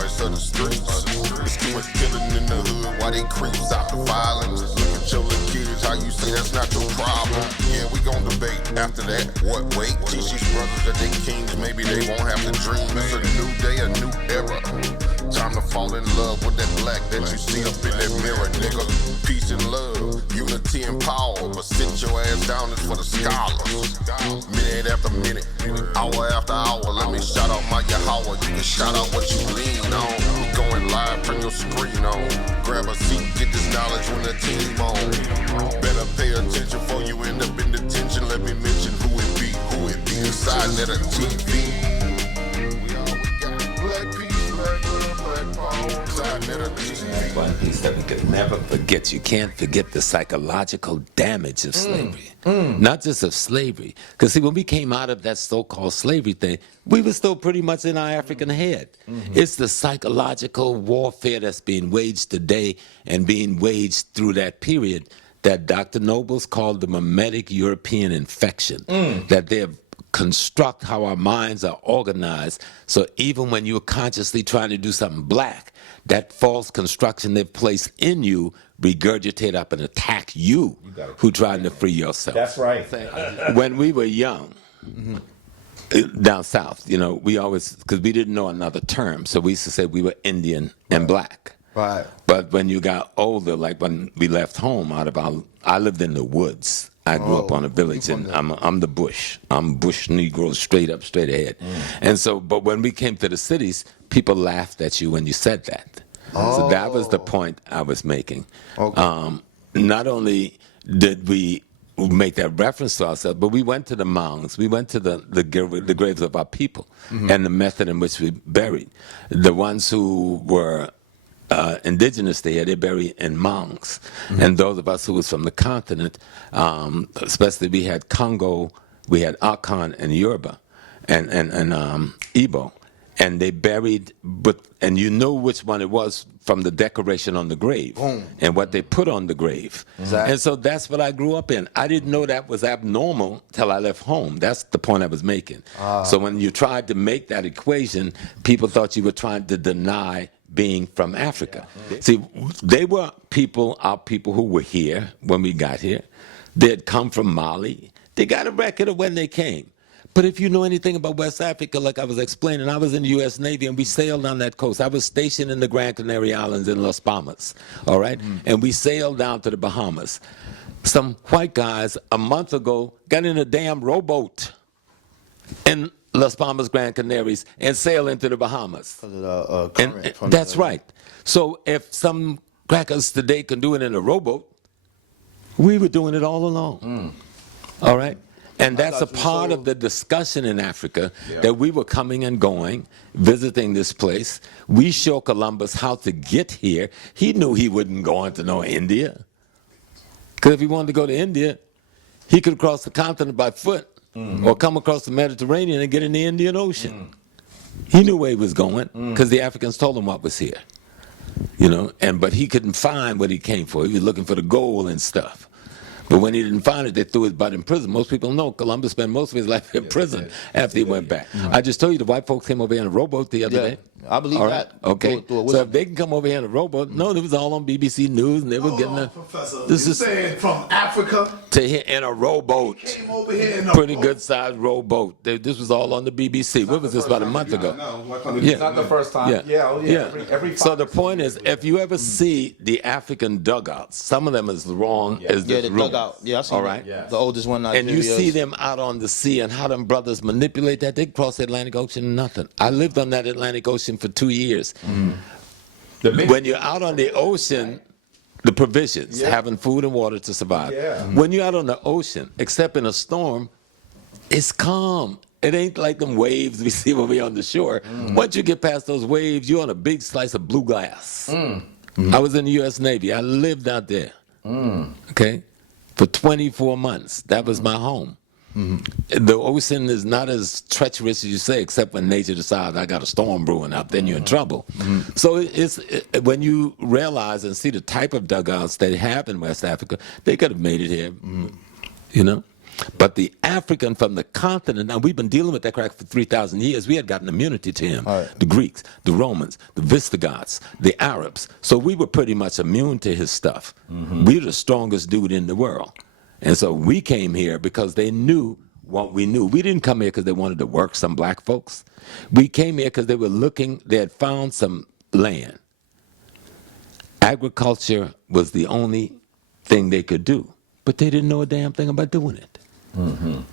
voice of the streets. It's too much killing in the hood, why they creeps out the violence? Look at your little kids, how you say that's not your problem? Yeah, we gon' debate after that. What, wait, teach these brothers that they kings, maybe they won't have to dream. It's a new day, a new era. Time to fall in love with that black that you see up in that mirror, nigga. Peace and love, unity and power. But sit your ass down, it's for the scholars. Minute after minute, hour after hour. Let me shout out my Yahweh. You can shout out what you lean on. We going live, turn your screen on. Grab a seat, get this knowledge when the team on. Better pay attention before you end up in detention. Let me mention who it be inside that TV. One piece that we could never forget. You can't forget the psychological damage of slavery. Not just of slavery. Because see, when we came out of that so-called slavery thing, we were still pretty much in our African head. It's the psychological warfare that's being waged today and being waged through that period that Dr. Nobles called the mimetic European infection. That they're construct how our minds are organized. So even when you're consciously trying to do something black, that false construction they've placed in you regurgitate up and attack you who trying to free yourself. That's right. When we were young, down south, you know, we always, because we didn't know another term, so we used to say we were Indian and black. Right. But when you got older, like when we left home I lived in the woods. I grew up on a village, and I'm the bush. I'm bush Negro, straight up, straight ahead. And so, but when we came to the cities, people laughed at you when you said that. So that was the point I was making. Not only did we make that reference to ourselves, but we went to the mounds. We went to the graves of our people and the method in which we buried. The ones who were indigenous there, they bury in mounds. And those of us who was from the continent, especially we had Congo, we had Akan and Yoruba and Igbo. And they buried, and you know which one it was from the decoration on the grave and what they put on the grave. Exactly. And so that's what I grew up in. I didn't know that was abnormal till I left home. That's the point I was making. So when you tried to make that equation, people thought you were trying to deny being from Africa. See, they were our people who were here when we got here. They had come from Mali. They got a record of when they came. But if you know anything about West Africa, like I was explaining, I was in the U.S. Navy and we sailed on that coast. I was stationed in the Gran Canary Islands in Las Palmas, all right? And we sailed down to the Bahamas. Some white guys a month ago got in a damn rowboat in Las Palmas, Gran Canaries, and sail into the Bahamas. That's right. So if some crackers today can do it in a rowboat, we were doing it all along. All right? And that's a part of the discussion in Africa, that we were coming and going, visiting this place. We showed Columbus how to get here. He knew he wouldn't go into no India. Because if he wanted to go to India, he could cross the continent by foot or come across the Mediterranean and get in the Indian Ocean. He knew where he was going because the Africans told him what was here. You know, but he couldn't find what he came for. He was looking for the gold and stuff. But when he didn't find it, they threw his butt in prison. Most people know Columbus spent most of his life in prison after he went back. I just told you the white folks came over here in a rowboat the other day. I believe that. Okay. So if they can come over here in a rowboat, no, it was all on BBC News, and they were getting Professor, this you're is saying from Africa to here in a rowboat. came over here in a Pretty boat. good sized rowboat. This was all on the BBC. What was this, about a month ago? It's not the first time. Yeah. Every So the point is, if you ever see the African dugouts, some of them as long as Yeah, this the room. dugout. Yeah, I seen All that. right. The oldest one. And you Nigeria see is. them out on the sea and how them brothers manipulate that. They cross the Atlantic Ocean, nothing. I lived on that Atlantic Ocean for 2 years. When you're out on the ocean, the provisions, having food and water to survive. When you're out on the ocean, except in a storm, it's calm. It ain't like them waves we see when we're on the shore. Once you get past those waves, you're on a big slice of blue glass. I was in the U.S. Navy. I lived out there. Okay? For 24 months. That was my home. The ocean is not as treacherous as you say, except when nature decides I got a storm brewing up, then you're in trouble. So when you realize and see the type of dugouts they have in West Africa, they could have made it here, you know? But the African from the continent, now we've been dealing with that crack for 3,000 years. We had gotten immunity to him. Right. The Greeks, the Romans, the Visigoths, the Arabs. So we were pretty much immune to his stuff. We were the strongest dude in the world. And so we came here because they knew what we knew. We didn't come here because they wanted to work some black folks. We came here because they were looking, they had found some land. Agriculture was the only thing they could do, but they didn't know a damn thing about doing it.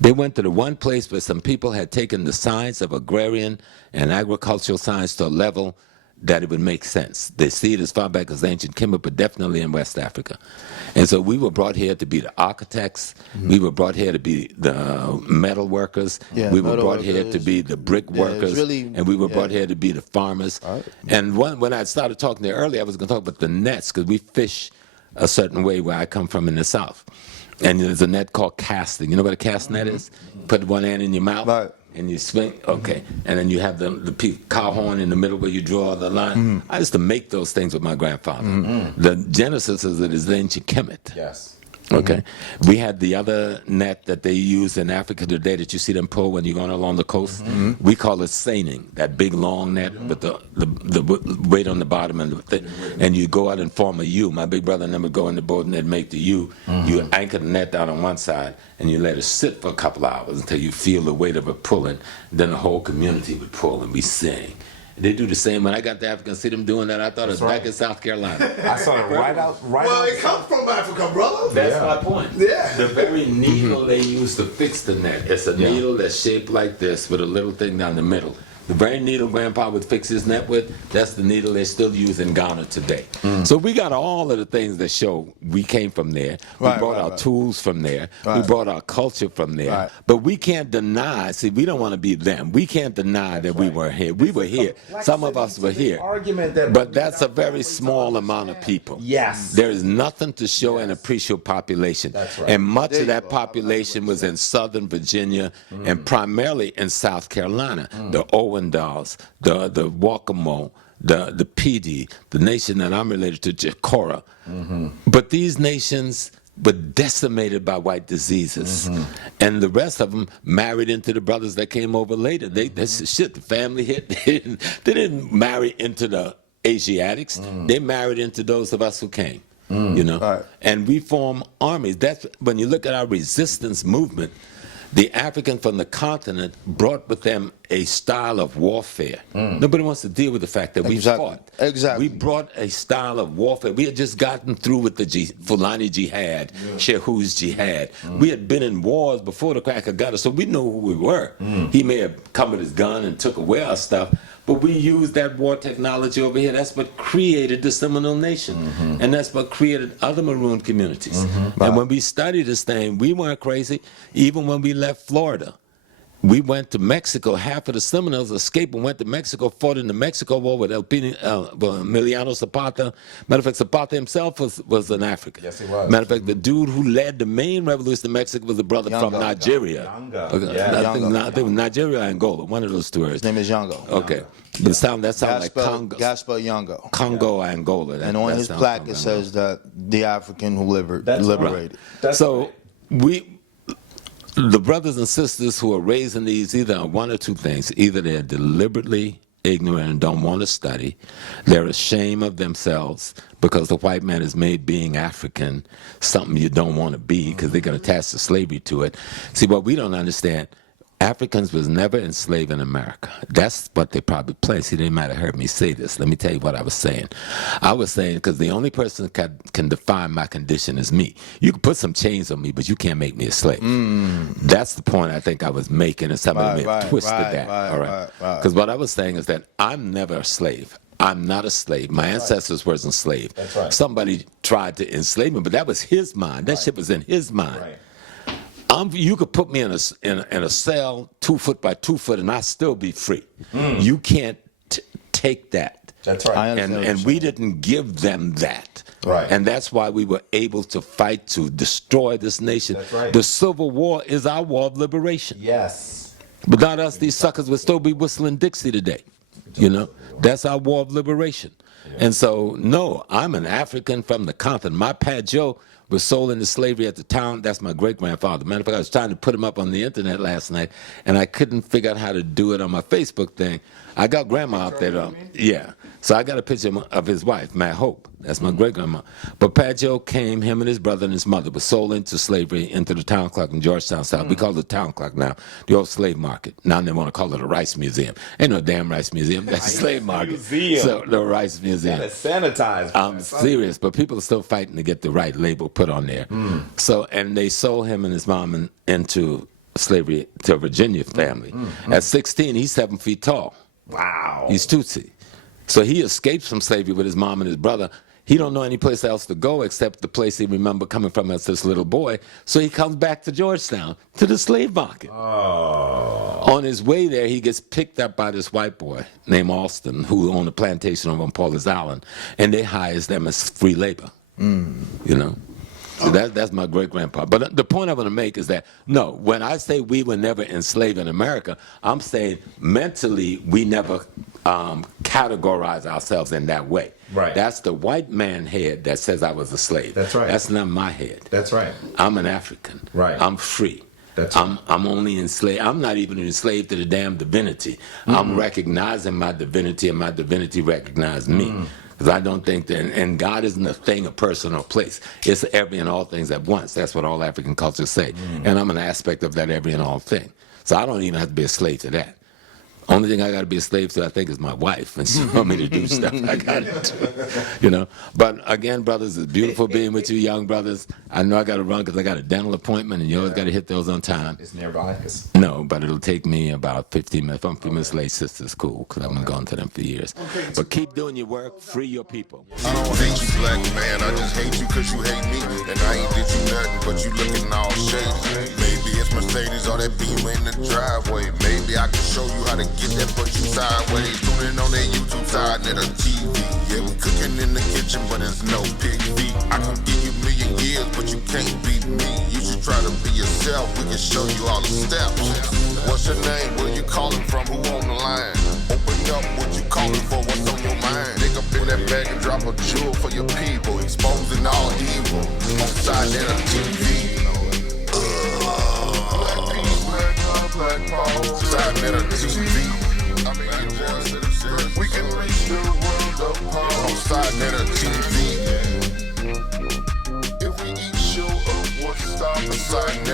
They went to the one place where some people had taken the science of agrarian and agricultural science to a level that it would make sense. They see it as far back as ancient Kemet, but definitely in West Africa. And so we were brought here to be the architects. We were brought here to be the metal workers. We were brought here to be the brick workers. And we were brought here to be the farmers. And when I started talking there earlier, I was going to talk about the nets, because we fish a certain way where I come from in the South. And there's a net called casting. You know what a cast net is? Put one hand in your mouth and you swing. Okay. And then you have the cow horn in the middle where you draw the line. I used to make those things with my grandfather. The genesis of it is the ancient Kemet. Yes. Okay. We had the other net that they use in Africa today that you see them pull when you're going along the coast. We call it seining, that big long net with the weight on the bottom and you go out and form a U. My big brother and them would go in the boat and they'd make the U. You anchor the net down on one side and you let it sit for a couple hours until you feel the weight of it pulling. Then the whole community would pull and we sing. They do the same. When I got to Africa and see them doing that, I thought it was back in South Carolina. I saw it right out. Well, it comes from Africa, brother. That's my point. Yeah. The very needle they use to fix the net, it's a needle that's shaped like this with a little thing down the middle. The very needle Grandpa would fix his net with, that's the needle they still use in Ghana today. So we got all of the things that show we came from there. We brought our tools from there. We brought our culture from there. But we can't deny, see, we don't want to be them. We can't deny that we were here. We were here. Some of us were here. But that's a very small amount of people. Yes. There is nothing to show an appreciable population. That's right. And much of that population was in Southern Virginia and primarily in South Carolina. The Owendals, the Waccamo, the Pidi, the nation that I'm related to, Jacora. But these nations were decimated by white diseases. And the rest of them married into the brothers that came over later. That's shit, the family hit. They didn't marry into the Asiatics. They married into those of us who came. You know, and we form armies. That's when you look at our resistance movement. The African from the continent brought with them a style of warfare. Nobody wants to deal with the fact that we fought. We brought a style of warfare. We had just gotten through with the Fulani Jihad, Shehu's Jihad. We had been in wars before the cracker got us, so we knew who we were. He may have come with his gun and took away our stuff, but we used that war technology over here. That's what created the Seminole Nation. And that's what created other maroon communities. And when we studied this thing, we weren't crazy. Even when we left Florida, we went to Mexico. Half of the Seminoles escaped and went to Mexico, fought in the Mexico War with Emiliano Zapata. Matter of fact, Zapata himself was an African. Yes, he was. Matter of fact, the dude who led the main revolution in Mexico was a brother from Nigeria. I think Nigeria or Angola, one of those two areas. His name is Yango. Okay. That sounds like Congo. Gaspar Yango. Congo, Angola. And on his plaque it says that the African who liberated. So the brothers and sisters who are raising these either are one or two things. Either they're deliberately ignorant and don't want to study. They're ashamed of themselves because the white man has made being African something you don't want to be because they got attached to slavery to it. See, what we don't understand, Africans was never enslaved in America. That's what they probably play. See, they might have heard me say this. Let me tell you what I was saying. I was saying because the only person can define my condition is me. You can put some chains on me, but you can't make me a slave. That's the point I think I was making, and somebody may have twisted that. All right. Because what I was saying is that I'm never a slave. I'm not a slave. My ancestors were enslaved. That's right. Somebody tried to enslave me, but that was his mind. That shit was in his mind. You could put me in a cell 2 foot by 2 foot and I'd still be free. You can't take that. That's right. And we didn't give them that. Right. And that's why we were able to fight to destroy this nation. That's right. The Civil War is our war of liberation. Yes. Without us, these suckers would still be whistling Dixie today. You know? That's our war of liberation. And so, no, I'm an African from the continent. My Pat Joe was sold into slavery at the town. That's my great-grandfather. Matter of fact, I was trying to put him up on the internet last night, and I couldn't figure out how to do it on my Facebook thing. I got grandma out there, though. Yeah. So I got a picture of his wife, Matt Hope. That's my great-grandma. But Pat Joe came, him and his brother and his mother were sold into slavery, into the town clock in Georgetown, South. We call it the town clock now, the old slave market. Now they want to call it a rice museum. Ain't no damn rice museum. That's a slave market. Museum. So the rice museum. Gotta sanitize. I'm serious, but people are still fighting to get the right label put on there. So, and they sold him and his mom into slavery to a Virginia family. At 16, he's 7 feet tall. Wow. He's Tutsi. So he escapes from slavery with his mom and his brother. He don't know any place else to go except the place he remember coming from as this little boy. So he comes back to Georgetown, to the slave market. Oh. On his way there, he gets picked up by this white boy named Alston, who owned a plantation over on Paulus Island, and they hires them as free labor. You know? So that's my great-grandpa. But the point I want to make is that, no, when I say we were never enslaved in America, I'm saying mentally we never categorize ourselves in that way. Right. That's the white man head that says I was a slave. That's right. That's not my head. That's right. I'm an African. Right. I'm free. That's right. I'm only enslaved. I'm not even enslaved to the damn divinity. I'm recognizing my divinity, and my divinity recognizes me. Because I don't think that, and God isn't a thing, a person, or place. It's every and all things at once. That's what all African cultures say. And I'm an aspect of that every and all thing. So I don't even have to be a slave to that. Only thing I got to be a slave to, I think, is my wife, and she want me to do stuff I got to do, you know. But again, brothers, it's beautiful being with you, young brothers. I know I got to run because I got a dental appointment, and you always got to hit those on time. It's nearby. No, but it'll take me about 15 minutes. If I'm 15 minutes late, sister's cool, because I've been going to them for years. But keep doing your work, free your people. I don't hate you, black man. I just hate you because you hate me. And I ain't did you nothing, but you looking all shady. Maybe it's Mercedes or that Beamer in the driveway. Maybe I can show you how to get that but you sideways. Tuning on that YouTube sa.neter TV. Yeah, we cooking in the kitchen, but it's no pig feet. I can give you a million years, but you can't beat me. You should try to be yourself. We can show you all the steps. What's your name? Where you calling from? Who on the line? Open up what you calling for. What's on your mind? Dig up in that bag and drop a jewel for your people. Exposing all evil on sa.neter TV. Black Paul, sa.neter TV. We can reach the world apart on sa.neter TV. If we each show up, what's stopping sa.neter?